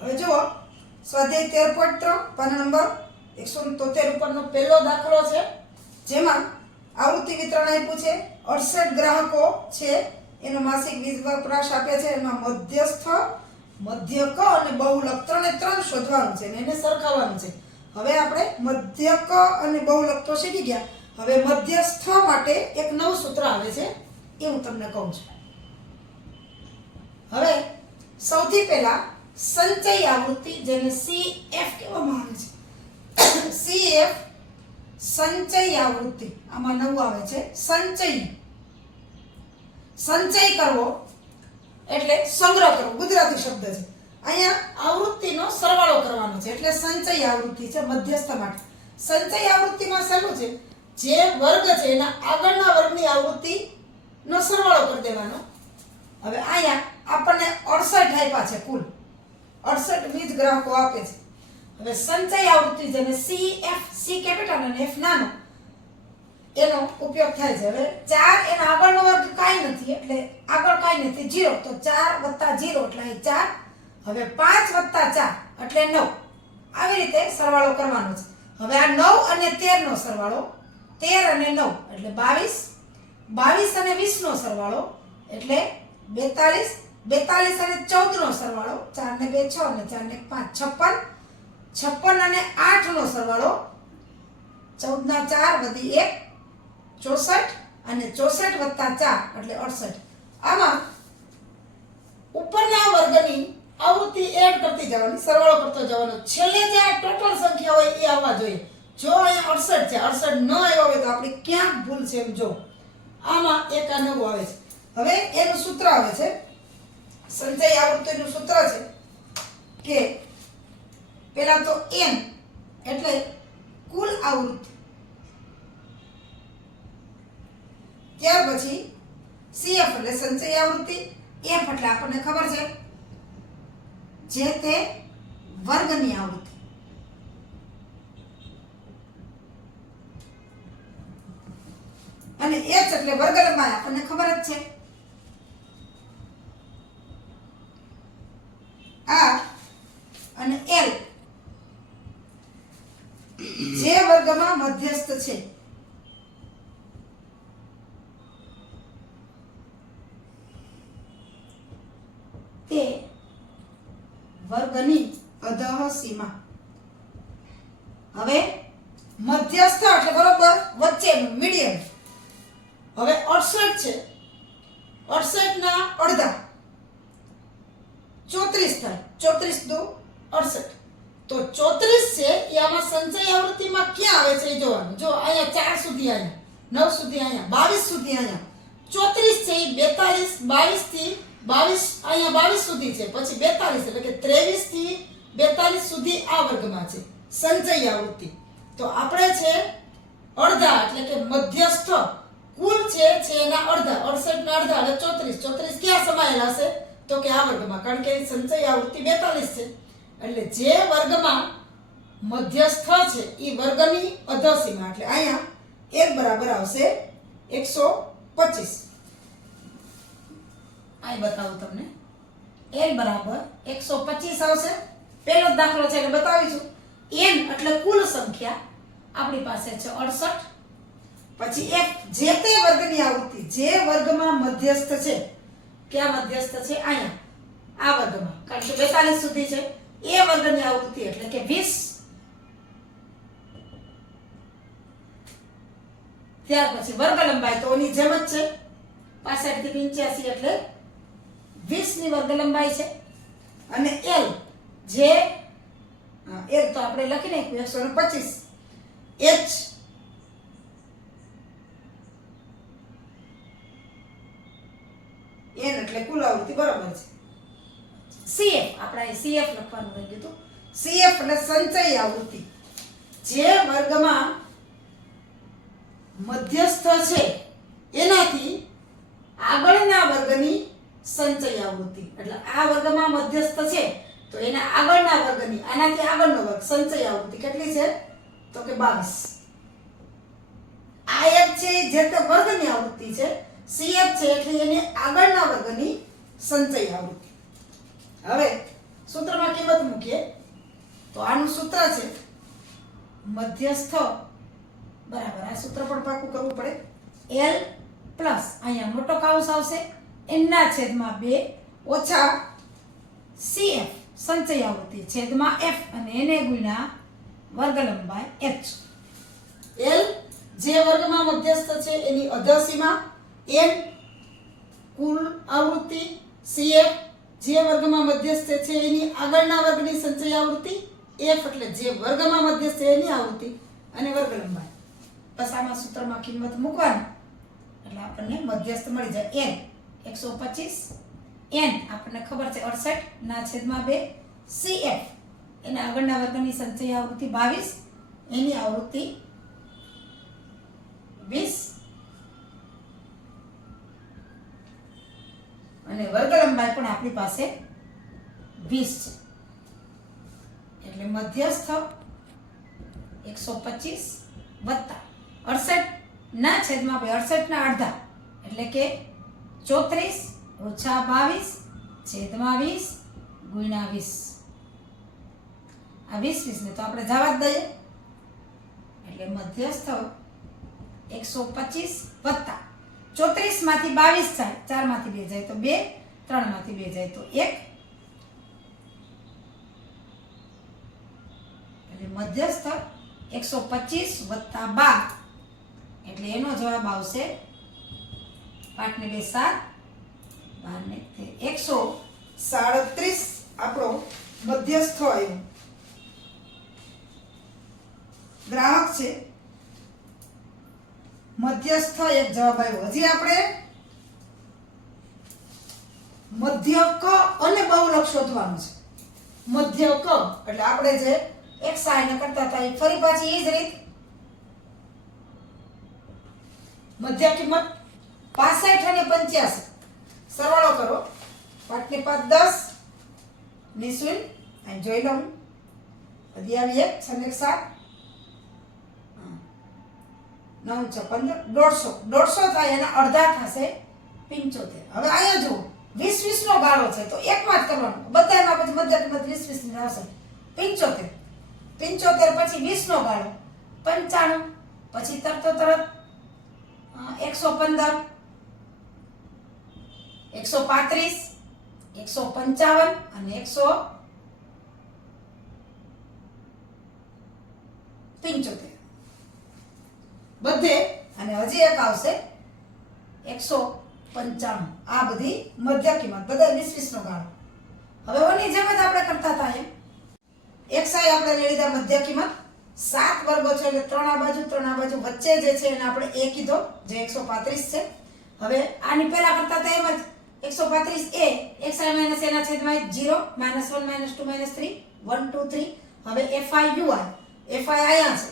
હવે જુઓ સ્વાધ્યાય 13.3 પાના નંબર 173 ઉપરનો પહેલો દાખલો છે, જેમાં આવૃત્તિ વિતરણ આપ્યું છે. 68 ગ્રાહકો છે, એનો માસિક વીજ વપરાશ આપ્યા છે. એમાં મધ્યસ્થ, મધ્યક અને બહુલક ત્રણે ત્રણ શોધવાનું છે અને એને સરખાવવાનું છે. હવે આપણે મધ્યક અને બહુલક તો શીખી ગયા. હવે મધ્યસ્થ માટે એક નવું સૂત્ર આવે છે, એ હું તમને કહું છું. હવે સૌથી પહેલા સંચય આવૃત્તિ, જેને CF કહેવામાં આવે છે, CF સંચય આવૃત્તિ. આમાં નવું આવે છે સંચય. સંચય કરવો એટલે સંગ્રહ કરવો, ગુજરાતી શબ્દ છે. અહીંયા આવૃત્તિનો સરવાળો કરવાનો છે એટલે સંચય આવૃત્તિ છે મધ્યસ્થ માટે. સંચય આવૃત્તિમાં શેનું છે, જે વર્ગ છે એના આગળના વર્ગની આવૃત્તિનો સરવાળો કરી દેવાનો. હવે અહીંયા આપણને 68 આપ્યા છે, કુલ 68 વીજ ગ્રાહકો આપે છે. હવે સંચય આવૃત્તિ જેને CF, C કેપિટલ અને F નાનો, એનો ઉપયોગ થાય છે. હવે 4 એના આગળનો વર્ગ કાંઈ નથી એટલે આગળ કાંઈ નથી, 0. તો 4 + 0 એટલે 4. હવે 5 + 4 એટલે 9. આવી રીતે સરવાળો કરવાનો છે. હવે આ 9 અને 13 નો સરવાળો, 13 અને 9 એટલે 22, 22 અને 20 નો સરવાળો એટલે 42, 42 અને 14 નો સરવાળો, 4 ને 2 6 અને 4 ને 5 56, 56 અને 8 નો સરવાળો, 14 ના 4 વધી 1 64 અને 64 + 4 એટલે 68. આમાં ઉપરના વર્ગની આવૃત્તિ એડ કરતી જવાની, સરવાળો કરતો જવાનો. છેલ્લે જે આ ટોટલ સંખ્યા હોય એ આવવા જોઈએ. જો અહીંયા 68 છે, 68 ન આવ્યો હોય તો આપણે ક્યાંક ભૂલ છે એમ જો. આમાં એક આ નવું આવે છે. હવે એનું સૂત્ર આવે છે, સંચય આવૃત્તિનું સૂત્ર છે કે પહેલા તો n એટલે કુલ આવૃત્તિ, ત્યાર પછી CF એટલે સંચય આવૃત્તિ, F એટલે આપણને ખબર છે જે તે વર્ગની આવૃત્તિ, અને H એટલે વર્ગ લંબાઈ આપણને ખબર જ છે. R અને L જે વર્ગમાં મધ્યસ્થ છે તે વર્ગની અધઃ સીમા. હવે મધ્યસ્થ એટલે બરોબર વચ્ચેનું, મીડિયમ. હવે 68 છે, 68 ના અડધા 34 થાય, 34 દુ 68. તો 34 છે એ આમાં સંચય આવૃત્તિમાં ક્યાં આવે છે એ જોવાનું. જો અહીંયા 4 સુધી, અહીંયા 9 સુધી, અહીંયા 22 સુધી, અહીંયા 34 છે એ 42, 22 થી 22 અહીંયા 22 સુધી છે, પછી 42 એટલે કે 23 થી 42 સુધી આ વર્ગમાં છે સંચય આવૃત્તિ. તો આપણે છે અડધા એટલે કે મધ્યસ્થ, કુલ છે એના અડધા, 68 ના અડધા એટલે 34. 34 ક્યાં સમાયેલા છે તો કે આ વર્ગમાં, કારણ કે સંચય આવૃત્તિ 42 છે. એટલે જે વર્ગમાં મધ્યસ્થ છે એ વર્ગની અધઃ સીમા, એટલે અહીંયા એક બરાબર આવશે 125. અહીં બતાવું તમને, L બરાબર 125 આવશે. પહેલો દાખલો છે એટલે બતાવીશું. n એટલે કુલ સંખ્યા આપણી પાસે છે 68. પછી F જે તે વર્ગની આવૃત્તિ, જે વર્ગમાં મધ્યસ્થ છે, ક્યાં મધ્યસ્થ છે અહીંયા આ વર્ગમાં, કારણ કે 42 સુધી છે, એ વર્ગની આવૃત્તિ એટલે કે 20. ત્યાર પછી વર્ગ લંબાઈ તો એની જેમ જ છે, 65 થી 85 એટલે 20 ની વર્ગ લંબાઈ છે. અને L જે L તો આપણે લખી નાખ્યું 125. H n એટલે કુલ આવૃત્તિ બરાબર છે. CF આપણે CF લખવાનું રહી ગયું હતું. CF એટલે સંચય આવૃત્તિ, જે વર્ગમાં મધ્યસ્થ છે એનાથી આગળના વર્ગની સંચય આવૃત્તિ. એટલે આ વર્ગમાં મધ્યસ્થ છે તો એના આગળના વર્ગની, આનાથી આગળનો વર્ગ સંચય આવૃત્તિ કેટલી છે તો કે 22. આ એક છે જે તે વર્ગની આવૃત્તિ છે, CF છે એટલે એની આગળના વર્ગની સંચય આવૃત્તિ. હવે સૂત્રમાં કિંમત મૂકીએ તો આનું સૂત્ર છે મધ્યસ્થ બરાબર આ સૂત્ર પણ પાકું કરવું પડે L પ્લસ અહીંયા મોટો કાઉસ આવશે n ના છેદમાં 2 ઓછા CF સંચય આવૃત્તિ છેદમાં F અને એને ગુણ્યા વર્ગ લંબાઈ h. L જે વર્ગમાં મધ્યસ્થ છે એની અધસીમા n કુલ આવૃત્તિ CF જે વર્ગમાં મધ્યસ્થ છે એની આગળના વર્ગની સંચય આવૃત્તિ f એટલે જે વર્ગમાં મધ્યસ્થ છે એની આવૃત્તિ અને વર્ગ લંબાઈ. બસ આમાં સૂત્રમાં કિંમત મૂકવાની એટલે આપણને મધ્યસ્થ મળી જાય n 125 n આપણને ખબર છે 68 ના છેદમાં 2 CF એના આગળના વર્ગની સંચય આવૃત્તિ 22 એની આવૃત્તિ 20 અને વર્ગ લંબાઈ પણ આપણી પાસે 20 છે એટલે મધ્યસ્થ 125 વત્તા 68 ના છેદમાં 2 68 ના અડધા એટલે કે 34 ઓછા 22 છેદમાં 20 ગુણ્યા 20 આ 20 ને તો આપણે જવા જ દઈએ એટલે મધ્યસ્થ 125 વત્તા 34 માંથી 22 થાય 4 માંથી 2 જાય તો 2 3 માંથી 2 જાય તો 1 એટલે મધ્યસ્થ 125 વત્તા 12 એટલે એનો જવાબ આવશે 8 ને 2 7 12 ને 137 આપણો મધ્યસ્થ આવ્યો. ગ્રાહક છે મધ્યસ્થ એક જવાબ આવ્યો. હજી આપણે મધ્ય ક અને બહુલક શોધવાનું છે. મધ્ય ક એટલે આપણે જે એક સાઈન કરતા હતા એ ફરી પાછી એ જ રીત મધ્ય કિંમત 65 અને 85 સરવાળો કરો 5 ને 5 10 નિશુલ અહીં જોઈ લઉં હજી આવી 1 6 ને 7 9 6 15 150 થાય એના અડધા થશે 75. હવે અહીંયા જુઓ 20 20 નો ગાળો છે તો એકમાં જ કરવાનો બધામાં પછી મધ્ય કિંમત 20 20 ની આવશે 75 75 પછી 20 નો ગાળો 95 પછી તરત 115 135 155 અને 175 બધે અને હજી એક આવશે 195. આ બધી મધ્ય કિંમત બધા 20 20 નો ગાળો. હવે ઓની જેમ જ આપણે કરતા હતા એમ એક સાઈ આપણે લઈ લીધા મધ્ય કિંમત 7 વર્ગો છે એટલે 3 આ બાજુ વચ્ચે જે છે એને આપણે a કીધો જે 135 છે. હવે આની પહેલા કરતા હતા એમ જ 135 a એક સાઈ માઈનસ એના છેદમાં 0 -1 -2 -3 1 2 3. હવે fi ui અહીંયા છે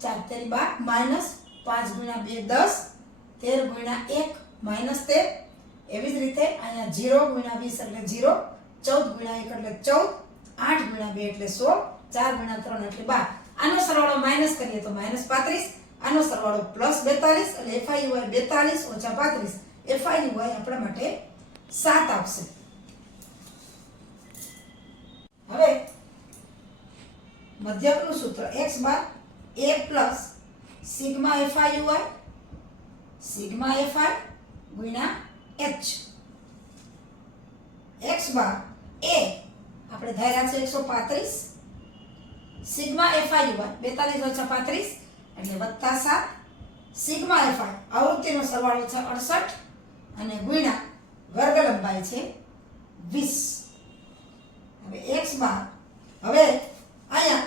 4 તેરી 12 માઈનસ 5 ગુણ્યા 2 10 13 ગુણ્યા 1 માઈનસ 13. એવી જ રીતે અહીંયા 0 ગુણ્યા 20 એટલે 0 14 ગુણ્યા 1 એટલે 14 8 ગુણ્યા 2 એટલે 16 4 ગુણ્યા 3 એટલે 12. આનો સરવાળો માઈનસ કરીએ તો -35. આનો સરવાળો +42 એટલે fi ui 42 ઓછા 35 fi ui આપણા માટે 7 આવશે. હવે મધ્યકનું સૂત્ર x bar a plus sigma fi ui sigma fi ગુણ્યા h. x બાર a આપણે ધાર્યા છે 135 સિગ્મા fi ui 42 ઓછા 35 એટલે વત્તા 7 સિગ્મા fi આવૃત્તિનો સરવાળો છે 68 અને ગુણ્યા વર્ગ લંબાઈ છે 20. હવે x બાર હવે અહીંયા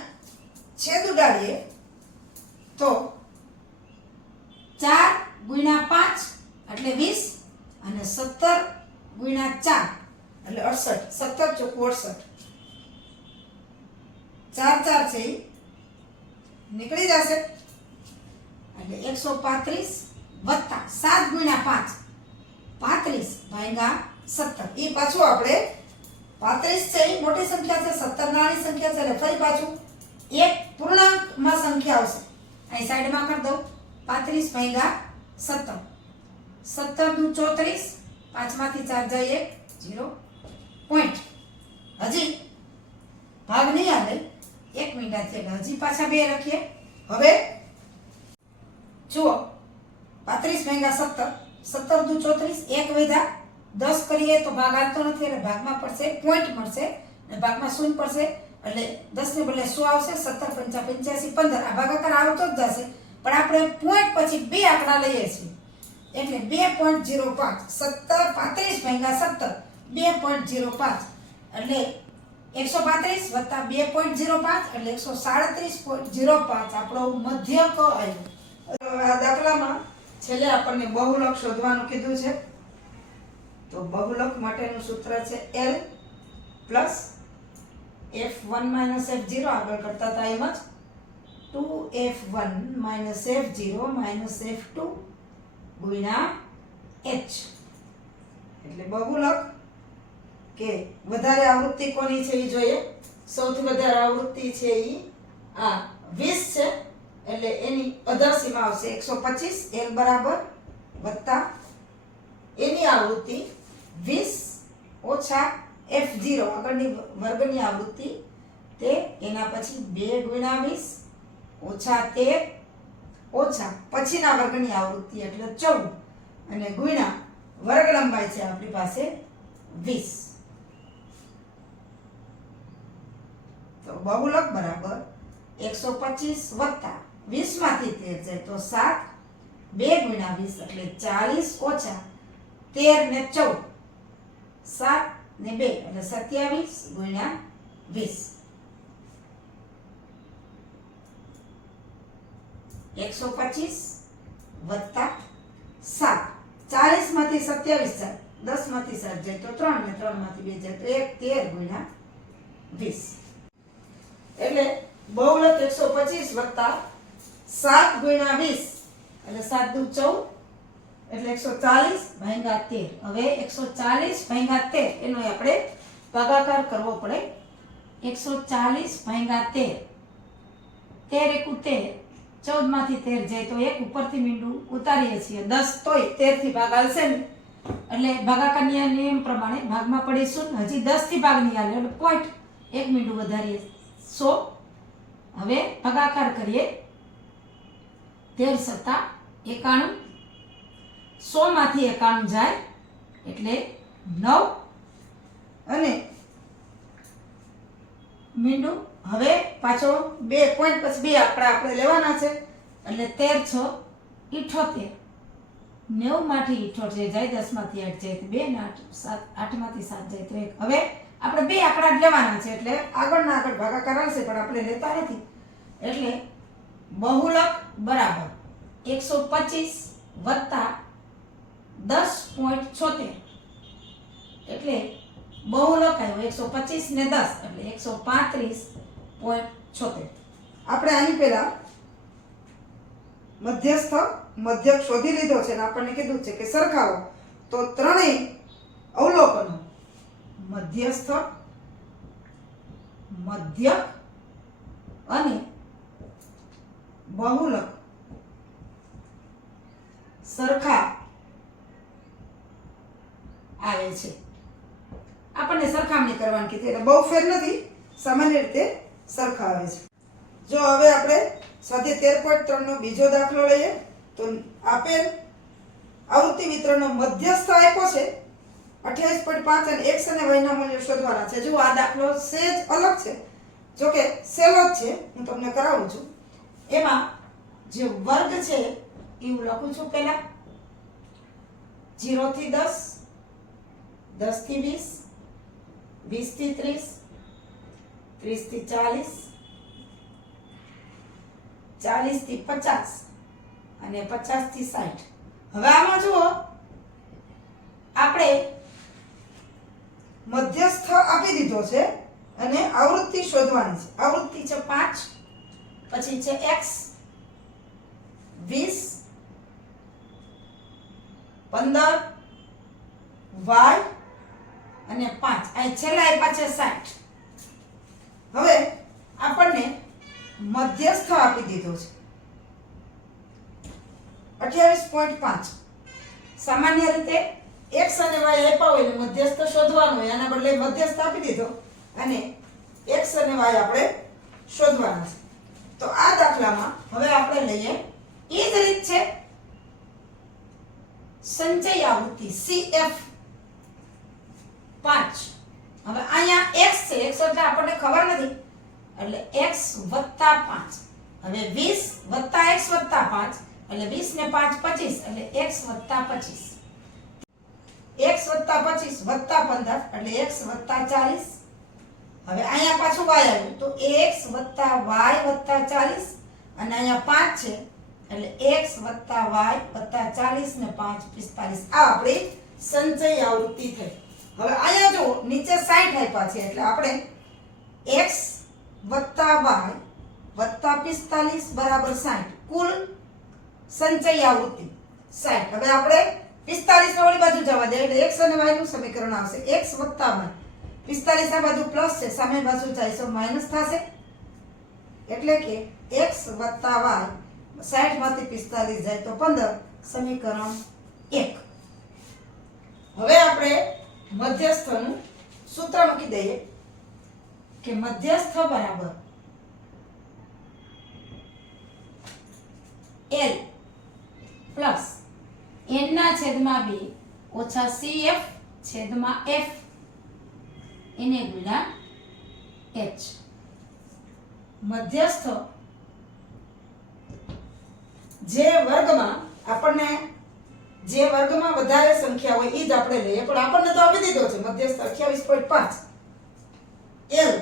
છેદ ઉડાડીએ તો 4 ગુણ્યા 5 એટલે 20 અને 17 ગુણ્યા 4 એટલે 68 17 ચોખ્ખું 68 4 4 છે એ નીકળી જશે એટલે 135 વત્તા 7 ગુણ્યા 5 35 ભાગ્યા 17. એ પાછું આપણે 35 છે એ મોટી સંખ્યા છે 17 નાની સંખ્યા છે એટલે ફરી પાછું એક પૂર્ણાંકમાં સંખ્યા આવશે અહીં સાઈડમાં કરી દઉં 35 ભાગ્યા 17 17 દુ 34 5 માંથી 4 જાય 1 0 પોઈન્ટ હજી ભાગ નહીં આવે 1 મિનિટ એટલે હજી પાછા 2 લખીએ. હવે જુઓ 35 × 17 17 દુ 34 1 વધ્યા 10 કરીએ તો ભાગ આવતો નથી એટલે ભાગમાં પડશે પોઈન્ટ મળશે અને ભાગમાં શૂન્ય પડશે એટલે 10 ને બદલે 100 આવશે. 17 × 5 = 85 15 આ ભાગાકાર આવતો જ જશે પણ આપણે પોઈન્ટ પછી 2 આંકડા લઈએ છીએ એટલે 2.05 17 35 × 17 2.05 એટલે 135 વત્તા 2.05 એટલે 137.05 આપણો મધ્યક આવ્યો. આ દાખલામાં છેલ્લે આપણને બહુલક શોધવાનું કીધું છે તો બહુલક માટેનું સૂત્ર છે L પ્લસ f1 - f0 આગળ કરતા હતા એમ જ 2f1 - f0 - f2 ગુણ્યા h એટલે બહુલક કે વધારે આવૃત્તિ કોની છે એ જોઈએ. સૌથી વધારે આવૃત્તિ છે એ આ 20 છે એટલે એની અધરસીમાં આવશે 125 L બરાબર વત્તા એની આવૃત્તિ 20 ઓછા f0 આગળની વર્ગની આવૃત્તિ તે એના પછી 2 ગુણ્યા 20 ઓછા 13 ઓછા પછીના વર્ગની આવૃત્તિ એટલે 14 અને ગુણ્યા વર્ગ લંબાઈ છે આપણી પાસે 20 તો બહુલક બરાબર 125 વત્તા 20 માંથી 13 જાય તો 7 2 ગુણ્યા 20 એટલે 40 ઓછા 13 ને 14 7 ને 2 એટલે 27 ગુણ્યા 20 125 વત્તા 7 40 માંથી 27 જાય 10 માંથી 7 જાય તો 3 ને 3 માંથી 2 જાય તો 13 ગુણ્યા 20 એટલે બહુલક 125 વત્તા 7 ગુણ્યા 20 એટલે 7 દુ 14 એટલે 140 ભાગ્યા 13. હવે 140 ભાગ્યા 13 એનો આપણે ભાગાકાર કરવો પડે. 140 ભાગ્યા 13 13 એકુ 13 14 માંથી 13 જાય તો એક ઉપરથી મીંડું ઉતારીએ છીએ 10 તોય 13 થી ભાગ આવશે ને એટલે ભાગાકારના નિયમ પ્રમાણે ભાગમાં પડી શૂન્ય હજી 10 થી ભાગ નહીં આવે એટલે પોઈન્ટ એક મીંડું વધારીએ 100. હવે ભાગાકાર કરીએ 13 × 91 100 માંથી 91 જાય એટલે 9 અને મીંડું હવે પાછો 2 પોઈન્ટ પછી 2 આંકડા આપણે લેવાના છે એટલે 13 × 6 78 90 માંથી 78 જાય 10 માંથી 8 જાય તો 2 ને 8 8 માંથી 7 જાય તો 1. હવે આપણે 2 આંકડા જ લેવાના છે એટલે આગળના આગળ ભાગાકાર આવશે પણ આપણે લેતા નથી એટલે બહુલક બરાબર 125 વત્તા 10.76 એટલે બહુલક આવ્યો 125 ને 10 એટલે 135.76. આપણે આની પહેલા મધ્યસ્થ મધ્યક શોધી લીધો છે અને આપણને કીધું છે કે સરખાવો તો ત્રણેય અવલોકનો મધ્યસ્થ મધ્યક અને બહુલક સરખા આવે છે. આપણને સરખામણી કરવાની કીધી એટલે બહુ ફેર નથી સામાન્ય રીતે સરખા આવે છે. જો હવે આપણે સ્વાધ્યાય 13.3 નો બીજો દાખલો લઈએ તો આપેલ આવૃત્તિ વિતરણનો મધ્યસ્થ આપ્યો છે 28.5 અને x અને y ના મૂલ્યો શોધવાના છે. જો આ દાખલો સહેજ અલગ છે જો કે સહેલો જ છે હું તમને કરાવું છું. એમાં જે વર્ગ છે એ હું લખું છું પહેલા 0 થી 10 10 થી 20 20 થી 30 30 થી 40 40 થી 50 અને 50 થી 60. હવે આમાં જુઓ આપણે મધ્યસ્થ આપી દીધો છે અને આવૃત્તિ શોધવાની છે. આવૃત્તિ છે 5 પછી છે x 20 15 y અને 5 આ છેલ્લા આપ્યા છે 60. હવે આપણને મધ્યસ્થ આપી દીધો છે 28.5. સામાન્ય રીતે x અને y આપ્યા હોય ને મધ્યસ્થ શોધવાનો હોય આના બદલે મધ્યસ્થ આપી દીધો અને x અને y આપણે શોધવાના છે. તો આ દાખલામાં હવે આપણે લઈએ એ જ રીત છે સંચય આવૃત્તિ CF 5. હવે અહીંયા x છે, x એટલે આપણને ખબર નથી એટલે x + 5. હવે 20 + x + 5 એટલે 20 ને 5 25 એટલે x + 25. x + 25 + 15 એટલે x + 40. હવે અહીંયા પાછું y આવ્યું તો x + y + 40 અને અહીંયા 5 છે એટલે x + y + 40 ને 5 45. આ આપણી સંચય આવૃત્તિ થઈ. હવે અહીંયા જો નીચે 60 આપ્યા છે એટલે આપણે x + y + 45 = 60 કુલ સંચય આવૃત્તિ 60. હવે આપણે 45 ને ઓલી બાજુ જવા દે એટલે x અને y નું સમીકરણ આવશે x + y. 45 આ બાજુ પ્લસ છે, સામે બાજુ જાય તો માઈનસ થશે એટલે કે x + y 60 માંથી 45 જાય તો 15 સમીકરણ 1. હવે આપણે મધ્યસ્થનું સૂત્ર મૂકી દઈએ કે મધ્યસ્થ બરાબર L પ્લસ n ના છેદમાં 2 ઓછા CF છેદમાં F એને ગુણ્યા H. મધ્યસ્થ જે વર્ગમાં આપણને જે વર્ગમાં વધારે સંખ્યા હોય એ જ આપણે લઈએ, પણ આપણને તો આપી દીધો છે મધ્યસ્થ 28.5 L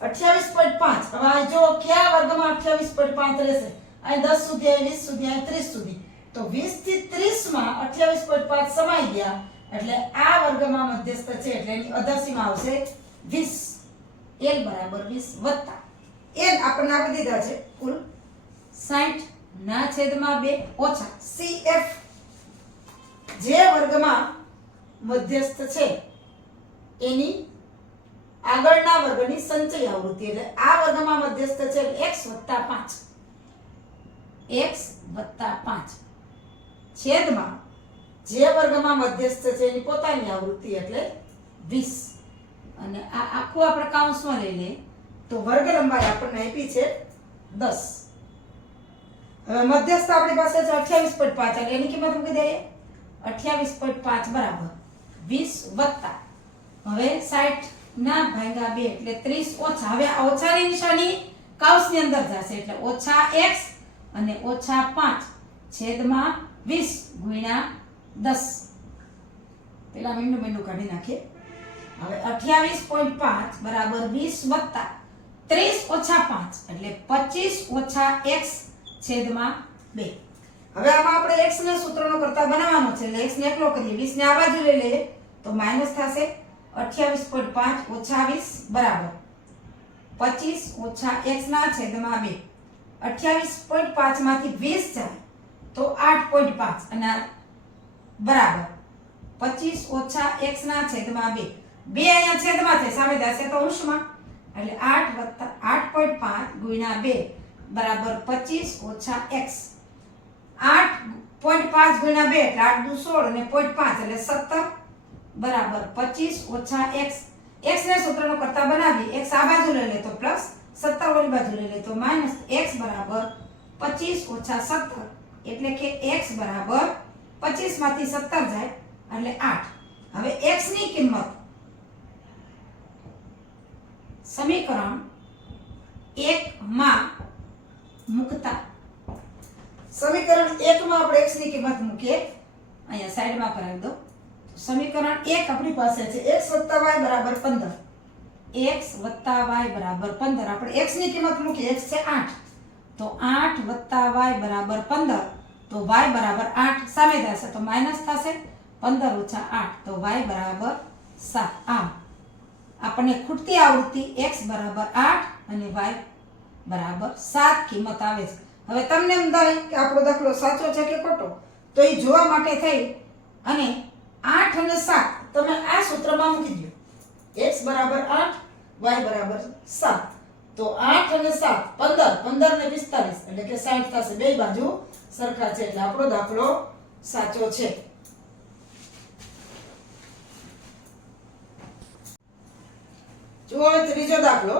28.5. હવે આ જો કયા વર્ગમાં 28.5 રહેશે? અહીં 10 સુધી, અહીં 20 સુધી, અહીં 30 સુધી. તો 20 થી 30 માં 28.5 સમાઈ ગયા એટલે આ વર્ગમાં મધ્યસ્થ છે એટલે એની અધાસીમાં આવશે 20. L બરાબર 20 વત્તા n આપણને આપી દીધા છે કુલ 60 ના છેદમાં 2 ઓછા CF જે વર્ગમાં મધ્યસ્થ છે એની આગળના વર્ગની સંચય આવૃત્તિ એટલે આ વર્ગમાં મધ્યસ્થ છે x + 5 છેદમાં જે વર્ગમાં મધ્યસ્થ છે એની પોતાની આવૃત્તિ એટલે 20. અને આ આખું આપણે કૌંસમાં લઈ લઈએ તો વર્ગ લંબાઈ આપણને આપી છે 10. હવે મધ્યસ્થ આપણી પાસે છે 28.5 એટલે એની કિંમત મૂકી દઈએ 28.5 બરાબર 20 વત્તા હવે 60 ના ભાગ્યા 2 એટલે 30 ઓછા. હવે આ ઓછાની નિશાની કૌંસની અંદર જશે એટલે ઓછા x અને ઓછા 5 છેદમાં 20 ગુણ્યા 10. પેલા મીંડું કાઢી નાખીએ. હવે 28.5 બરાબર 20 વત્તા 30 ઓછા 5 એટલે 25 ઓછા x છેદમાં 2. હવે આમાં આપણે x ને સૂત્રનો કરતા બનાવવાનો છે એટલે x ને એકલો કરીએ, 20 ને આ બાજુ લઈ લઈએ તો માઈનસ થશે 28.5 ઓછા 20 બરાબર 25 ઓછા x ના છેદમાં 2. 28.5 માંથી 20 જાય તો 8.5 અને બરાબર 25 ઓછા x ના છેદમાં 2. 2 અહીંયા છેદમાં છે, સામે જશે તો અંશમાં એટલે 8 વત્તા 8.5 ગુણ્યા 2 બરાબર 25 ઓછા x. 8.5 ગુણ્યા 2 એટલે 8 દુ 16 અને 0.5 એટલે 17 બરાબર 25 ઓછા x. x ને સૂત્રનો કરતા બનાવી, x આ બાજુ લઈ લે તો પ્લસ, 17 ઓલી બાજુ લઈ લે તો માઈનસ. x બરાબર 25 ઓછા 17 એટલે કે x બરાબર 25 માંથી 17 જાય એટલે 8. હવે x ની કિંમત સમીકરણ 1 માં મૂકતા સમીકરણ 1 માં આપણે x ની કિંમત મૂકીએ, અહીંયા સાઈડમાં કરાવી દો. સમીકરણ 1 આપણી પાસે છે x + y બરાબર 15. x + y બરાબર 15. આપણે x ની કિંમત મૂકીએ, x છે 8 તો 8 + y બરાબર 15 તો y બરાબર 8 સામે જશે તો માઈનસ થશે 15 ઓછા 8 તો y બરાબર 7. આમ આપણને ખૂટતી આવૃત્તિ x બરાબર 8 અને y બરાબર 7 કિંમત આવે છે. હવે તમને એમ થાય કે આપણો દાખલો સાચો છે કે ખોટો, તો એ જોવા માટે થઈ અને 8 અને 7 તમે આ સૂત્રમાં મૂકી દો. x બરાબર 8 y બરાબર 7 તો 8 અને 7 15 ને 45 એટલે કે 60 થશે. બે બાજુ સરખા છે એટલે આપણો દાખલો સાચો છે. જો હવે ત્રીજો દાખલો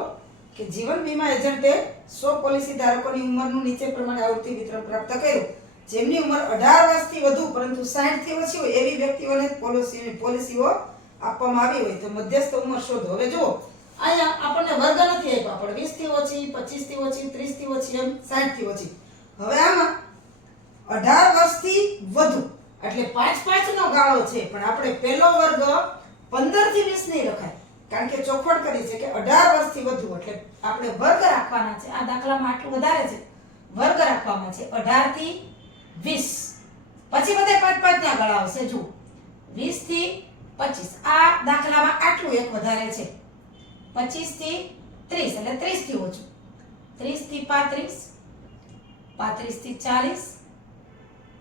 કે જીવન વીમા એજન્ટે 100 પોલિસી ધારકોની ઉંમરનું નીચે પ્રમાણે આવૃત્તિ વિતરણ પ્રાપ્ત કર્યું. જેમની ઉંમર 18 વર્ષથી વધુ પરંતુ 60 થી ઓછી હોય એવી વ્યક્તિઓને પોલિસીઓ આપવામાં આવી હોય તો મધ્યસ્થ ઉંમર શોધો. હવે જુઓ અહીંયા આપણને વર્ગ નથી આપ્યા, આપણે 20 થી ઓછી, 25 થી ઓછી, 30 થી ઓછી, એમ 60 થી ઓછી. હવે આમાં 18 વર્ષથી વધુ એટલે 5 નો ગાળો છે, પણ આપણે પહેલો વર્ગ 15 થી 20 નહીં રખાય, કારણ કે ચોખવટ કરી છે કે 18 વર્ષથી વધુ એટલે આપણે વર્ગ રાખવાના છે. આ દાખલામાં આટલું વધારે છે, વર્ગ રાખવામાં છે 18 થી 20. પછી બધે 5 ના ગાળા આવશે. જો 20 થી 25 આ દાખલામાં આટલું એક વધારે છે. 25 થી 30 એટલે 30 થી ઓછું, 30 થી 35, 35 થી 40,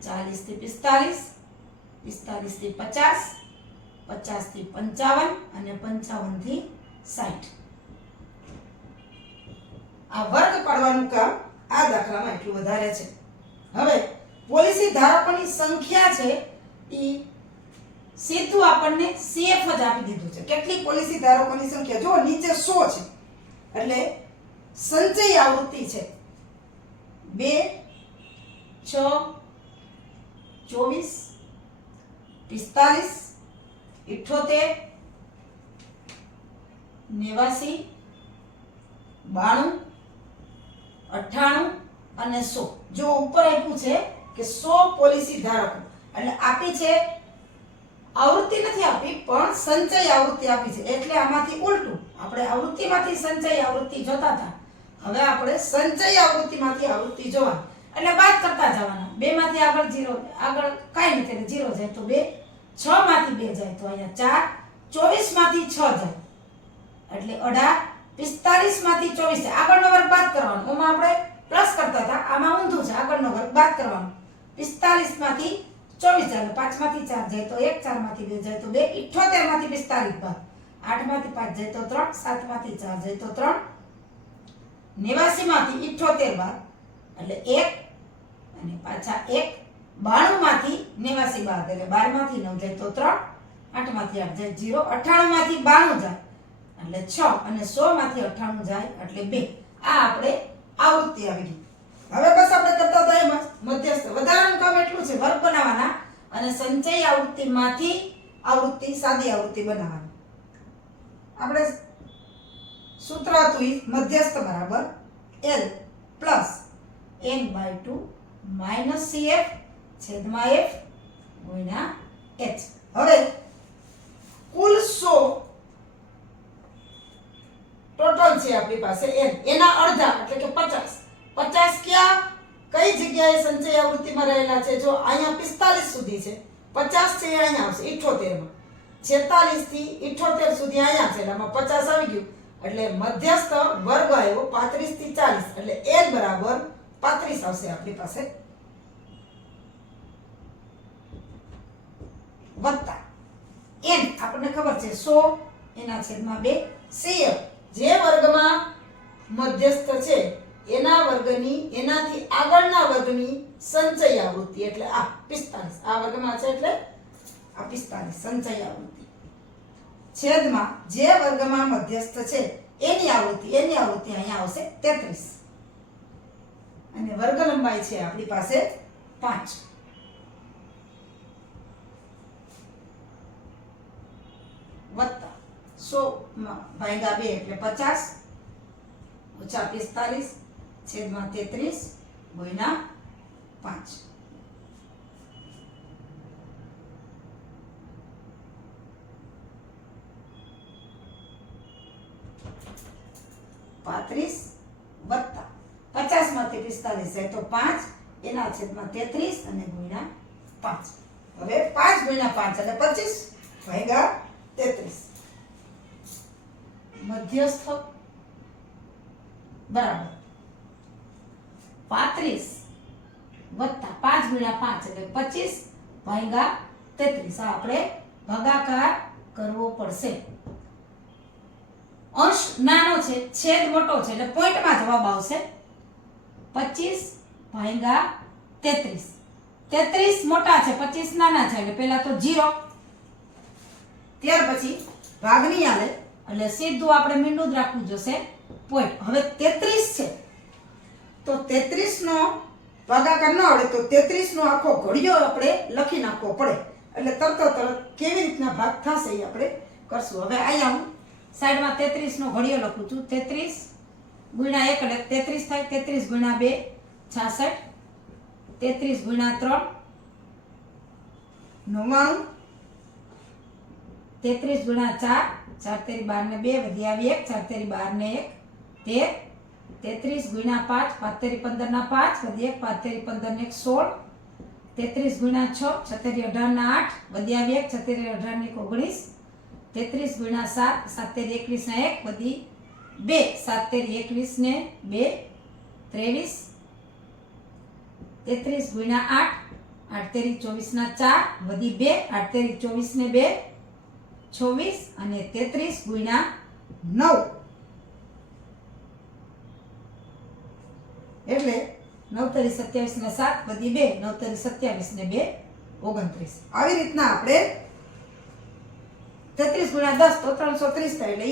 40 થી 45, 45 થી 50, 50 થી 55 અને 55 થી 60. આ વર્ગ પાડવાનું કામ આ દાખલામાં એટલું વધારે છે. હવે પોલિસી ધારકોની સંખ્યા છે ઈ સીધું આપણને CF જ આપી દીધું છે. કેટલી પોલિસી ધારકોની સંખ્યા જો નીચે 100 છે એટલે સંચય આવૃત્તિ છે 2, 6, 24, 45, 78, 89, 92, 98 અને 100. જો ઉપર આપ્યું છે કે 100 પોલિસી ધારકો એટલે આપી છે આવૃત્તિ નથી આપી પણ સંચય આવૃત્તિ આપી છે. એટલે આમાંથી ઉલટું આપણે આવૃત્તિમાંથી સંચય આવૃત્તિ જોતા હતા, હવે આપણે સંચય આવૃત્તિમાંથી આવૃત્તિ જોવાની એટલે બાદ કરતા જવાના. 2 માંથી આગળ 0, આગળ કાઈ નથી એટલે 0 જાય તો 2, 6 માંથી 2 જાય તો અહીંયા 4, 24 માંથી 6 જાય એટલે 18, 45 માંથી 24 જાય. આગળનો વર્ગ બાદ કરવાનો. ઓમાં આપણે પ્લસ કરતા હતા, આમાં ઊંધું છે, આગળનો વર્ગ બાદ કરવાનો. 45 માંથી 24 જાય 5 માંથી 4 જાય તો 1, 4 માંથી 2 જાય તો 2, 78 માંથી 45 બાદ, 8 માંથી 5 જાય તો 3, 7 માંથી 4 જાય તો 3, 89 માંથી 78 બાદ એટલે 1 અને પાછા 1, 92 માંથી 89 બાદ એટલે 12 માંથી 9 જાય તો 3, 8 માંથી 8 જાય 0, 98 માંથી 92 જાય એટલે 6 અને 100 માંથી 98 જાય એટલે 2. આ આપણે આવૃત્તિ આવી ગઈ. હવે બસ આપણે કરતા હતા એમાં મધ્યસ્થ. વધારાનું કામ એટલું છે વર્ગ બનાવવાના અને સંચય આવૃત્તિમાંથી આવૃત્તિ સાદી આવૃત્તિ બનાવવાની. આપણે સૂત્ર હતું ઈ મધ્યસ્થ બરાબર L plus n/2 minus CF છેદમાં F ગુણ્યા H. હવે કુલ 100 ટોટલ છે આપણી પાસે n, એના અડધા એટલે કે 50. 50 ક્યાં કઈ જગ્યાએ સંચય આવૃત્તિમાં રહેલા છે? જો અહીંયા 45 સુધી છે, 50 છે અહીંયા આવશે 78 માં, 46 થી 78 સુધી અહીંયા છે એટલે આમાં 50 આવી ગયું એટલે મધ્યસ્થ વર્ગ આવ્યો 35 થી 40 એટલે n બરાબર 35 આવશે આપણી પાસે વત્તા n આપણને ખબર છે 100 એના છેદમાં 2 CF જે વર્ગમાં મધ્યસ્થ છે એના વર્ગની એનાથી આગળના વર્ગની સંચય આવૃત્તિ એટલે આ 45 આ વર્ગમાં છે એટલે આ 45 સંચય આવૃત્તિ છેદમાં જે વર્ગમાં મધ્યસ્થ છે એની આવૃત્તિ અહીંયા આવશે 33 અને વર્ગ લંબાઈ છે આપણી પાસે 5 વત્તા 100 ભાગ્યા 2 એટલે 50 ઓછા 45 છેદમાં 33 ગુણ્યા 5. વત્તા 50 માંથી 45 જાય તો 5 એના છેદમાં 33 અને ગુણ્યા 5. હવે 5 ગુણ્યા 5 એટલે 25 ભાગ્યા 33 મધ્યસ્થ બરાબર 35 વત્તા 5 ગુણ્યા 5 એટલે 25 ભાગ્યા 33. આ આપણે ભાગાકાર કરવો પડશે. અંશ નાનો છે છેદ મોટો છે એટલે પોઈન્ટમાં જવાબ આવશે 25 ભાગ્યા 33. 33 મોટા છે 25 નાના છે એટલે પહેલા તો 0, ત્યાર પછી ભાગની આલે એટલે સીધું આપણે મીંડું જ રાખવું જોશે પોઈન્ટ. હવે 33 છે તો 33 નો ભાગાકાર ન આવડે તો 33 નો આખો ઘડિયો આપણે લખી નાખવો પડે. એટલે તરત કેવી રીતના ભાગ થશે એ આપણે કરશું. હવે અહીંયા હું સાઈડમાં 33 નો ઘડિયો લખું છું. 33 ગુણ્યા 1 એટલે 33 થાય. 33 ગુણ્યા 2 66. 33 ગુણ્યા 3 99. 33 ગુણ્યા 4 4 તેરી 12 ને 2 વધી આવી 1 4 તેરી 12 ને 1 13. 33 ગુણ્યા 5 5 તેરી 15 ના 5 વધી 1 5 તેરી 15 ને 1 16. 33 ગુણ્યા 6 6 તેરી 18 ના 8 વધી આવી 1 6 તેરી 18 ને 19. 33 ગુણ્યા 7 7 તેરી 21 ના 1 વધી 2 7 તેરી 21 ને 2 23. 33 ગુણ્યા 8 8 તેરી 24 ના 4 વધી 2 8 તેરી 24 ને 2 26 અને 33 ગુણ્યા 9 એટલે 9 તેરી 27 ને 7 વધી 2 9 તેરી 27 ને 2 29. આવી રીતના આપણે 33 ગુણ્યા 10 તો 330 થાય. એટલે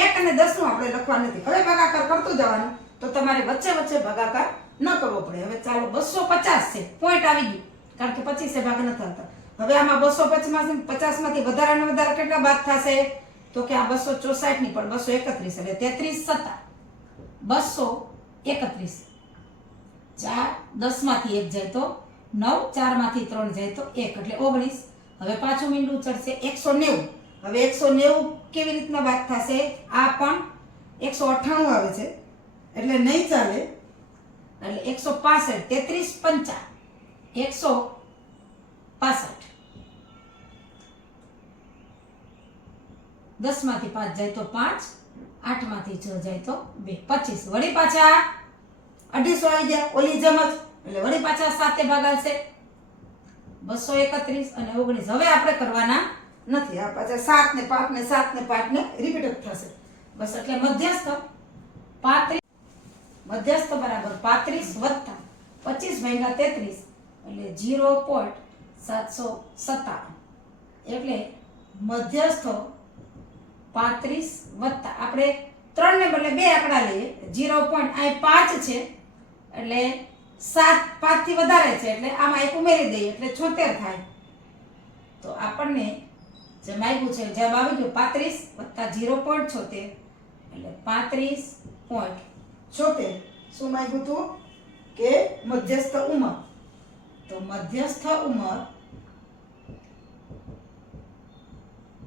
1 અને 10 નું આપણે લખવા નથી. હવે ભાગાકાર કરતું જવાનું તો તમારે વચ્ચે વચ્ચે ભાગાકાર ન કરવો પડે. હવે ચાલો 250 છે પોઈન્ટ આવી ગયું કારણ કે 25 ભાગ ન થતા. હવે આમાં 250 માંથી વધારાને વધારે કેટલા બાદ થશે તો કે આ 264 ની પણ 231 એટલે 33 સત્તા 231. 4 10 માંથી 1 જાય તો 9 4 માંથી 3 જાય તો 1 એટલે 19. હવે પાછું મીંડું ચડશે 190. હવે 190 કેવી રીતના બાદ થશે? આ પણ 198 આવે છે એટલે નહીં ચાલે. એટલે 165 33 50 165. 10 માંથી 5 જાય તો 5 8 માંથી 6 જાય તો 2 25. વળી પાછા 250 આવી ગયા ઓલી જેમ જ એટલે વળી પાછા 7 ભાગાશે 231 અને 19. હવે આપણે કરવાના નથી. આ પાછા 7 ને 5 ને 7 ને 5 ને રિપીટ જ થશે બસ. એટલે મધ્યસ્થ 35 મધ્યસ્થ બરાબર 35 વત્તા 25 ભાગ્યા 33 એટલે 0.757 એટલે મધ્યસ્થ 35 વત્તા આપણે 3 ને બદલે 2 આંકડા લઈએ 0.5 છે એટલે 7 5 થી વધારે છે એટલે આમાં એક ઉમેરી દઈએ એટલે 76 થાય. તો આપણને જે માંગ્યું છે જવાબ આવી ગયો 35 વત્તા 0.76 એટલે 35.76. શું માંગ્યું હતું કે મધ્યસ્થ ઉંમર. તો મધ્યસ્થ ઉંમર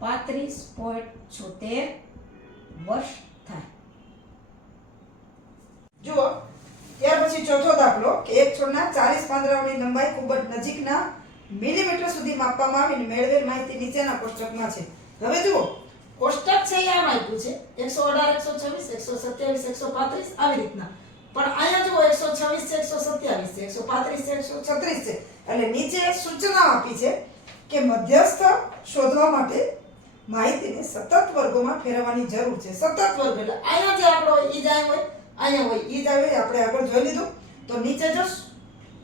35.76 વર્ષ થાય. જુઓ ત્યાર પછી ચોથો દાખલો કે એક છોડના 40 પાંદડાઓની લંબાઈ ખૂબ જ નજીકના મિલીમીટર સુધી માપવામાં આવીને મેળવેલ માહિતી નીચેના કોષ્ટકમાં છે. હવે જુઓ કોષ્ટક છે એ આમ આપ્યું છે 118 126 127 135 આવી રીતના. પણ અહીંયા જુઓ 126 છે 127 છે 135 છે 136 છે એટલે નીચે સૂચના આપી છે કે મધ્યસ્થ શોધવા માટે માહિતીને સતત વર્ગોમાં ફેરવવાની જરૂર છે. સતત વર્ગ એટલે અહીંયા જે આપણો ઈ જાય હોય અહીંયા હોય ઈ જાય હોય આપણે આગળ જોઈ લીધું. તો નીચે જો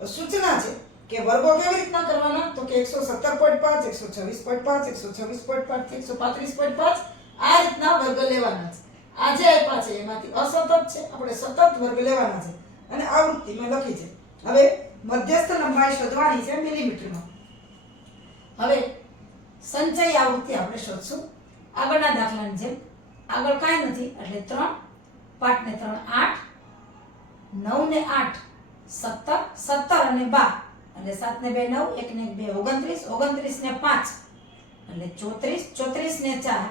સૂચના છે કે વર્ગો કેવી રીતના કરવાના તો કે 117.5 126.5 126.5 135.5 આ રીતના વર્ગ લેવાના છે. આ જે આપ્યા છે એમાંથી અસતત છે આપણે સતત વર્ગ લેવાના છે અને આવૃત્તિ મેં લખી છે. હવે મધ્યસ્થ લંબાઈ શોધવાની છે મિલીમીટરમાં. હવે સંચય આવૃત્તિ આપણે શોધશું આગળના દાખલાની જેમ. આગળ કાંઈ નથી એટલે 3 5 ને 3 8 9 ને 8 17 17 અને 12 એટલે 7 ને 2 9 1 ને 2 29 29 ને 5 એટલે 34 34 ને 4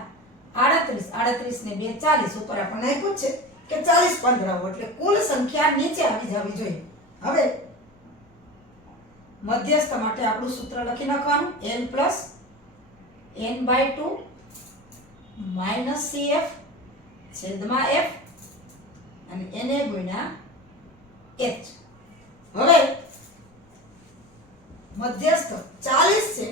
38 38 ને 2 40. ઉપર આપણને આપ્યું છે કે 40 પાંદડાઓ એટલે કુલ સંખ્યા નીચે આવી જવી જોઈએ. હવે મધ્યસ્થ માટે આપણું સૂત્ર લખી નાખવાનું n/2 - CF છેદમાં F અને Na ગુણ્યા H. હવે મધ્યસ્થ 40 છે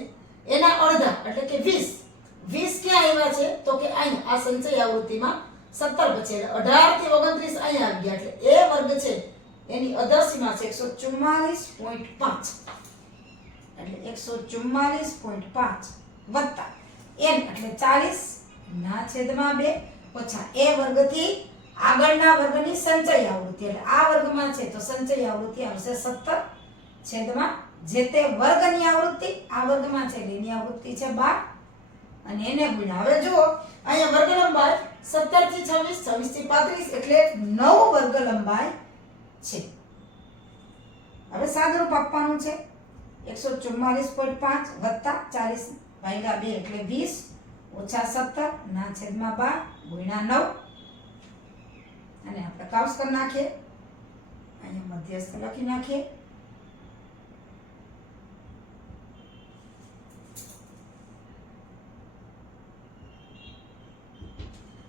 એના અડધા એટલે કે 20 ક્યાં આવ્યા છે તો કે અહીંયા આ સંચય આવૃત્તિમાં 17 બચે એટલે 18 થી 29 અહીંયા આવી ગયા એટલે એ વર્ગ છે એની અધર સીમા છે 144.5 એટલે 144.5 વત્તા n એટલે 40 ના છેદમાં 2 ઓછા એ વર્ગથી આગળના વર્ગની સંચય આવૃત્તિ, એટલે આ વર્ગમાં છે તો સંચય આવૃત્તિ આવશે 17 છેદમાં જે તે વર્ગની આવૃત્તિ, આ વર્ગમાં છે એટલે એની આવૃત્તિ છે 12 અને એને ગુણ્યા. હવે જુઓ અહીંયા વર્ગ લંબાઈ 17 થી 26, 26 થી 35 એટલે 9 વર્ગ લંબાઈ છે. હવે સાદુરૂપ આપવાનું છે 144.5 વત્તા 40 ભાગ્યા 2 એટલે 20 ઓછા 17 ના છેદમાં 12 ગુણ્યા 9 અને આપણે કાઉન્સ કરી નાખીએ, અહીંયા મધ્યસ્થ લખી નાખીએ.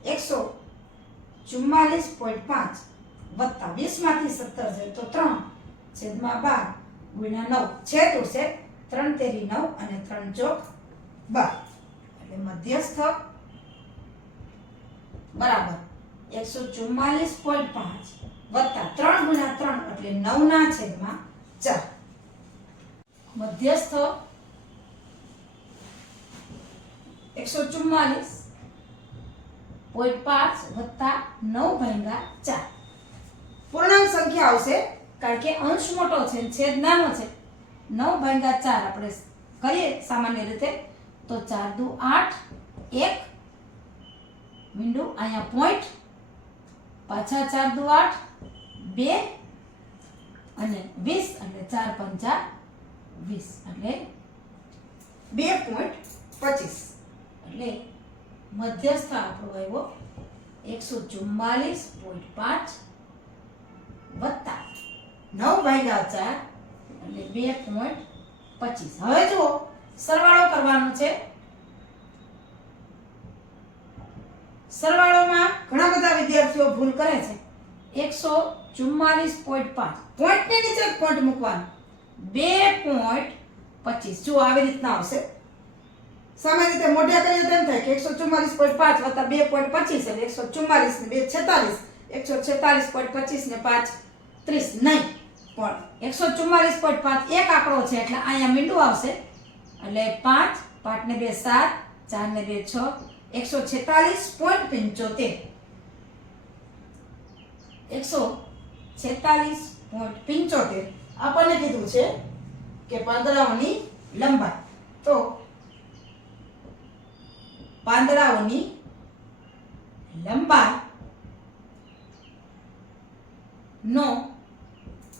એકસો 44.5 વત્તા 20 માંથી 17 છે તો 3 છેદમાં 12 ગુણ્યા 9 છેદ ઉડશે 3 તેરી 9 અને 3 ચોક 12 એટલે મધ્યસ્થ બરાબર 144.5 વત્તા 3 ગુણ્યા 3 એટલે 9 ના છેદમાં 4. મધ્યસ્થ 144.5 વત્તા 9 ભાગ્યા 4 પૂર્ણાંક સંખ્યા આવશે કારણ કે અંશ મોટો છે છેદ નાનો છે. 9 ભાગ્યા 4 આપણે કરીએ સામાન્ય રીતે તો 4 દુ 8 1 બિંદુ અહીંયા પોઈન્ટ પાછા 4 દુ 8 2 અને 20 એટલે 4 પંચા 20 એટલે 2.25 એટલે મધ્યસ્થ આપણો આવ્યો 144.5 વત્તા 9 ભાગ્યા 4 એટલે 2.25. હવે જુઓ સરવાળો કરવાનો છે. સરવાળોમાં ઘણા બધા વિદ્યાર્થીઓ ભૂલ કરે છે. 144.5 પોઈન્ટની નીચે પોઈન્ટ મૂકવાનો 2.25 જો આવી રીતના આવશે. સામાન્ય રીતે મોઢે કરીએ તેમ થાય કે 144.5 વત્તા 2.25 એટલે 144 ને 2 46 146.25 ને 5 30 નહીં પણ 144.5 એક આંકડો છે એટલે અહીંયા મીંડું આવશે એટલે 5 5 ને 2 7 4 ને 2 6 146.75 146.75 આપણને કીધું છે કે પાંદડાઓની લંબાઈ. તો પાંદડાઓની લંબાઈ નો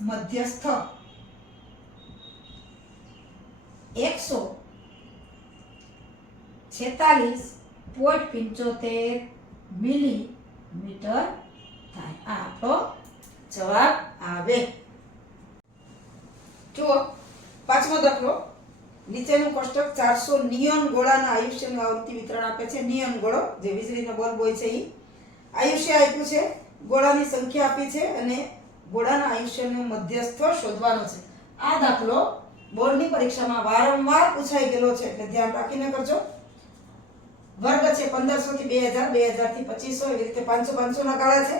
મધ્યસ્થ 146.75 મિલીમીટર થાય. આ આપણો જવાબ આવે. જુઓ પાંચમો દાખલો. નીચેનું કોષ્ટક 400 નિયોન ગોળાના આયુષ્યનું આવૃત્તિ વિતરણ આપે છે. નિયોન ગોળો જે વીજળીનો બલ્બ હોય છે એ આયુષ્ય આપ્યું છે, ગોળાની સંખ્યા આપી છે અને ગોળાના આયુષ્યનું મધ્યસ્થ શોધવાનો છે. આ દાખલો બોર્ડની પરીક્ષામાં વારંવાર પૂછાઈ ગયેલો છે એટલે ધ્યાન રાખીને કરજો. વર્ગ છે 1500 થી 2000, 2000 થી 2500 એવી રીતે 500 500 ના ગાળા છે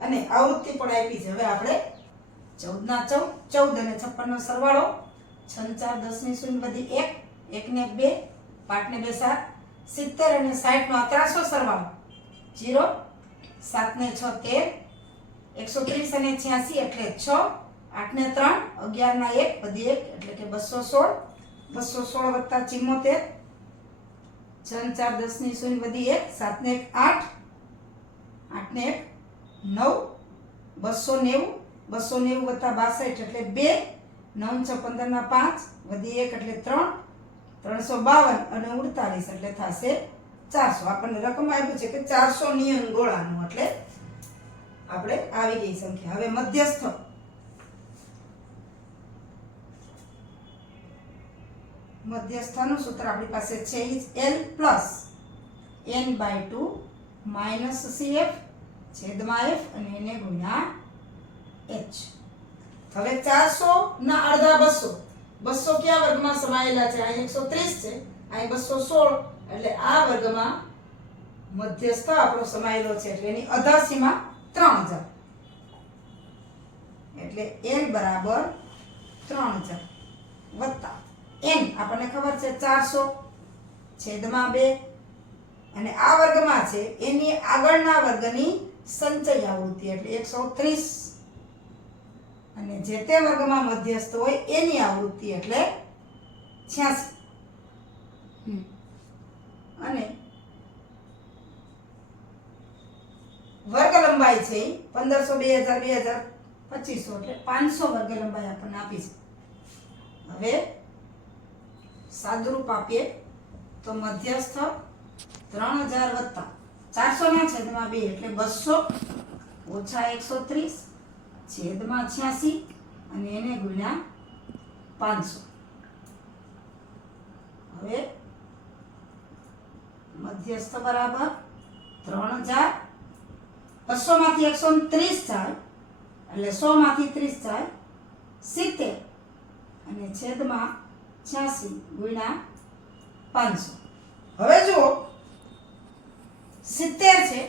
અને આવૃત્તિ પણ આપી છે. હવે આપણે 14 ના 14 અને 56 નો સરવાળો 6 4 10 ની શૂન્ય બધી 1 1 ને 2 5 ને 2 7 70 અને 60 નો આ 300 સરવાળો 0 7 ને 6 13 130 અને 86 એટલે 6 8 ને 3 11 ના 1 બધી 1 એટલે કે 216 216 વત્તા 74 6 4 10 ની શૂન્ય બધી 1 7 ને 1 8 8 ને 1 9 290 290 વત્તા 62 એટલે 2 9 6 15 ના 5 વધી 1 એટલે 3 352 અને 48 એટલે થશે 400. આપણને રકમ આપ્યું છે કે 400 નિયન ગોળાનું એટલે આપણે આવી ગઈ સંખ્યા. હવે મધ્યસ્થ મધ્યસ્થનું સૂત્ર આપણી પાસે છે L plus n/2 minus CF છેદમાં F અને એને ગુણ્યા H. હવે 400 ના અડધા 200 200 કયા વર્ગમાં સમાયેલા છે? અહીં 130 છે, અહીં 216 એટલે આ વર્ગમાં મધ્યસ્થ આપણો સમાયેલો છે એટલે એની અધા સીમા 3000 એટલે n બરાબર 3000 વત્તા n આપણને ખબર છે 400 છેદમાં 2 અને આ વર્ગમાં છે એની આગળના વર્ગની સંચય આવૃત્તિ એટલે 130 અને જે તે વર્ગમાં મધ્યસ્થ હોય એની આવૃત્તિ એટલે 86 અને વર્ગ લંબાઈ છે 1500 2000 2500 એટલે 500 વર્ગ લંબાઈ આપણને આપી છે. હવે સાદુરૂપ આપીએ તો મધ્યસ્થ 3000 વત્તા 400 ના છેદમાં 2 એટલે 200 ઓછા 130 છેદમાં 86 અને એને ગુણ્યા 500. હવે મધ્યસ્થ બરાબર 3000 200 માંથી 130 જાય એટલે 100 માંથી 30 જાય 70 અને છેદમાં 86 ગુણ્યા 500. હવે જુઓ 70 છે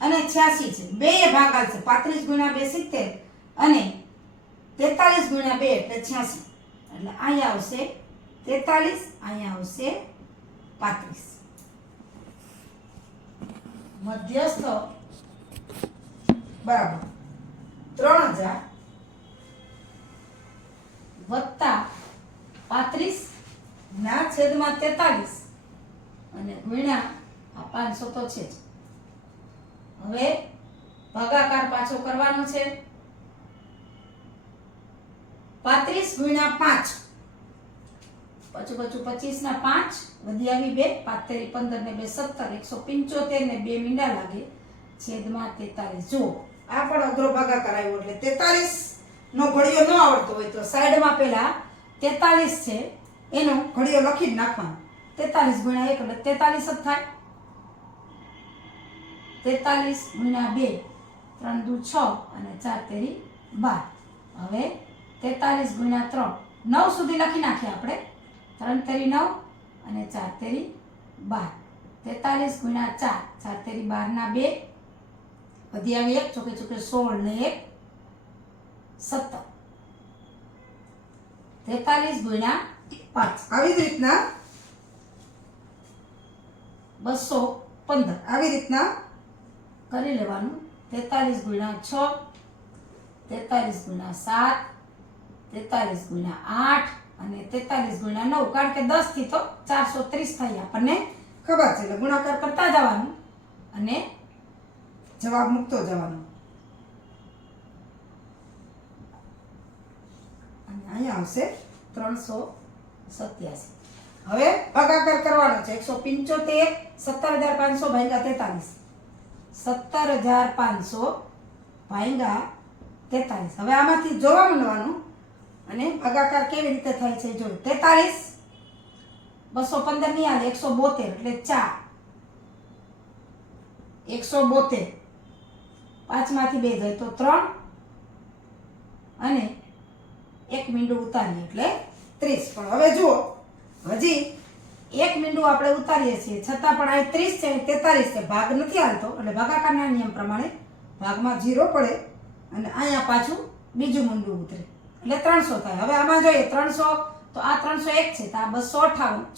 અને 86 છે, બે એ ભાગાકાર છે. 35 ગુણ્યા 2 70 અને 43 ગુણ્યા 2 એટલે 86 એટલે અહીંયા આવશે 43, અહીંયા આવશે 35. મધ્યસ્થ બરાબર 3000 વત્તા 35 ના છેદમાં 43 અને ગુણ્યા આ 500 તો છે જ. હવે ભાગાકાર પાછો કરવાનો છે. 35 ગુણ્યા 5 પાછું 25 ના 5 વધી આવી 2 5 તેરી 15 ને 2 17 175 ને 2 મીંડા લાગે છેદમાં 43. જુઓ આ પણ અઘરો ભાગાકાર આવ્યો એટલે 43 નો ઘડિયો ન આવડતો હોય તો સાઈડમાં પહેલા 43 છે એનો ઘડિયો લખી જ નાખવાનો. 43 ગુણ્યા 1 એટલે 43 જ થાય. 43 ગુણ્યા 2 3 દુ 6 અને 4 તેરી 12. હવે 43 ગુણ્યા 3 9 સુધી લખી નાખીએ આપણે. 3 તેરી 9 અને 4 તેરી 12. 43 ગુણ્યા 4 4 તેરી 12 ના 2 વધી આવી 1 ચોકે ચોકે 16 ને 1 17. 43 ગુણ્યા 5 આવી જ રીતના 215 આવી રીતના કરી લેવાનું. 43 ગુણ્યા 6 43 ગુણ્યા 7 43 ગુણ્યા 8 અને 43 ગુણ્યા 9 કારણ કે 10 થી તો 430 થાય આપણને ખબર છે એટલે ગુણાકાર કરતા જવાનું અને જવાબ મૂકતો જવાનો. અને અહીંયા આવશે 387. હવે ભાગાકાર કરવાનો છે. 175 17500 ભાગ્યા 43 17500 ભાગ્યા 43. હવે આમાંથી જોવા માંડવાનું અને ભાગાકાર કેવી રીતે થાય છે જો. 43 215 ની આલે 172 એટલે 4 172 5 માંથી 2 જાય તો 3 અને 1 મીંડું ઉતારીએ એટલે 30. પણ હવે જુઓ હજી 1 મીંડું આપણે ઉતારીએ છીએ છતાં પણ આ 30 છે 43 છે ભાગ નથી હાલતો એટલે ભાગાકારના નિયમ પ્રમાણે ભાગમાં 0 પડે અને અહીંયા પાછું બીજું મીંડું ઉતરે એટલે 300 થાય. હવે આમાં જોઈએ 300 તો આ 301 છે તો આ 258 6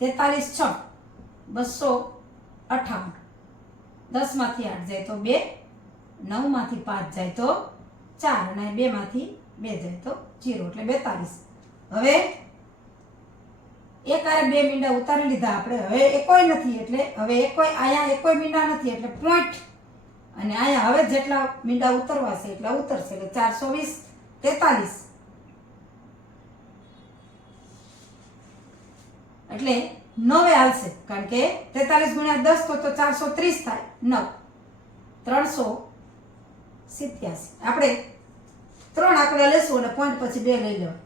43 6 258 10 માંથી 8 જાય તો 2 9 માંથી 5 જાય તો 4 અને 2 માંથી 2 જાય તો 0 એટલે 42. હવે એક આરે 2 મીંડા ઉતારી લીધા આપણે. હવે એકોય નથી એટલે હવે અહીંયા એકોય મીંડા નથી એટલે પોઈન્ટ અને અહીંયા હવે જેટલા મીંડા ઉતરવા છે એટલા ઉતરશે એટલે 420 43 એટલે 9 હાલશે કારણ કે 43 ગુણ્યા 10 તો 430 થાય 9 387. આપણે 3 આંકડા લેશું અને પોઈન્ટ પછી 2 લઈ લેવા.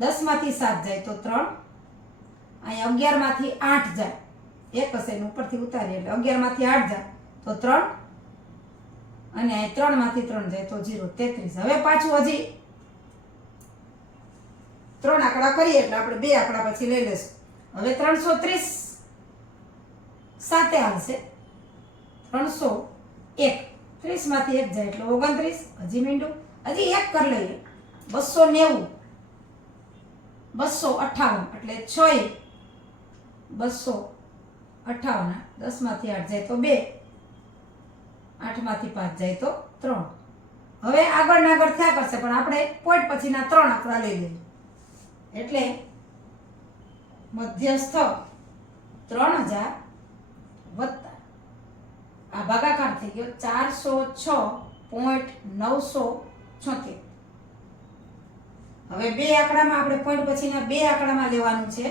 10 માંથી 7 જાય તો 3 અહીંયા 11 માંથી 8 જાય એક હશે ને ઉપરથી ઉતારીએ એટલે 11 માંથી 8 જાય તો 3 અને અહીં 3 માંથી 3 જાય તો 0 33. હવે પાછું હજી 3 આંકડા કરીએ એટલે આપણે 2 આંકડા પછી લઈ લેશું. હવે 330 સાથે આવશે 301 30 માંથી 1 જાય એટલે 29. હજી મીંડું હજી 1 કરી લઈએ 290 258 એટલે 6 258 58, 10 માંથી 8 જાય તો 2, 8 માંથી 5 જાય તો 3. હવે આગળ ને આગળ થયા કરશે પણ આપણે પોઈન્ટ પછીના 3 આંકડા લઈ લઈએ. એટલે મધ્યસ્થ 3000 વત્તા આ ભાગાકાર થઈ ગયો 406.976. હવે બે આંકડામાં આપણે પોઈન્ટ પછીના બે આંકડામાં લેવાનું છે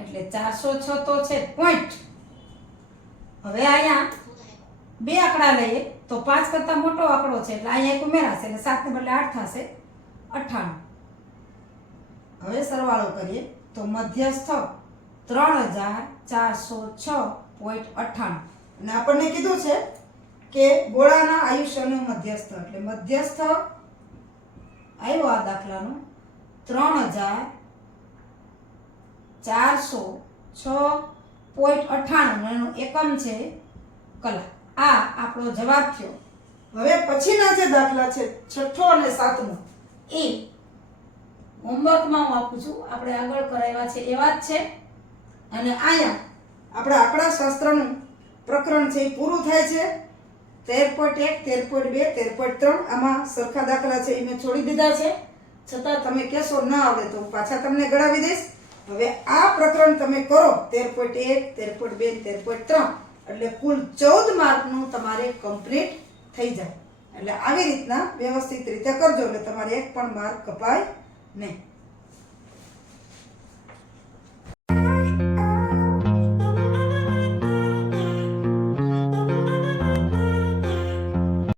એટલે 406 તો છે પોઈન્ટ. હવે અહીંયા બે આંકડા લઈએ તો 5 કરતા મોટો આંકડો છે એટલે અહીંયા એક ઉમેરાશે એટલે 7 ને બદલે 8 થશે 98. હવે સરવાળો કરીએ તો મધ્યસ્થ 3406.98 અને આપણને કીધું છે કે ગોળાના આયુષ્યનું મધ્યસ્થ એટલે મધ્યસ્થ આવ્યો આ દાખલાનો 3406.98 એનો એકમ છે કલાક. આ આપણો જવાબ થયો. હવે પછીના જે દાખલા છે 6થો અને 7મો એ હોમવર્કમાં હું આપું છું. આપણે આગળ કરાવ્યા છે એવા જ છે અને અહીંયા આપણા આંકડાશાસ્ત્રનું પ્રકરણ છે એ પૂરું થાય છે. 13.1, 13.2, 13.3 આમાં સરખા દાખલા છે એ મેં છોડી દીધા છે. છતાં તમે કહેશો ન આવડે તો પાછા તમને ગણાવી દઈશ. હવે આ પ્રકરણ તમે કરો 13.1, 13.2, 13.3 એટલે કુલ 14 માર્કનું તમારે કમ્પ્લીટ થઈ જાય. એટલે આવી રીતના વ્યવસ્થિત રીતે કરજો એટલે તમારે એક પણ માર્ક કપાય નહીં.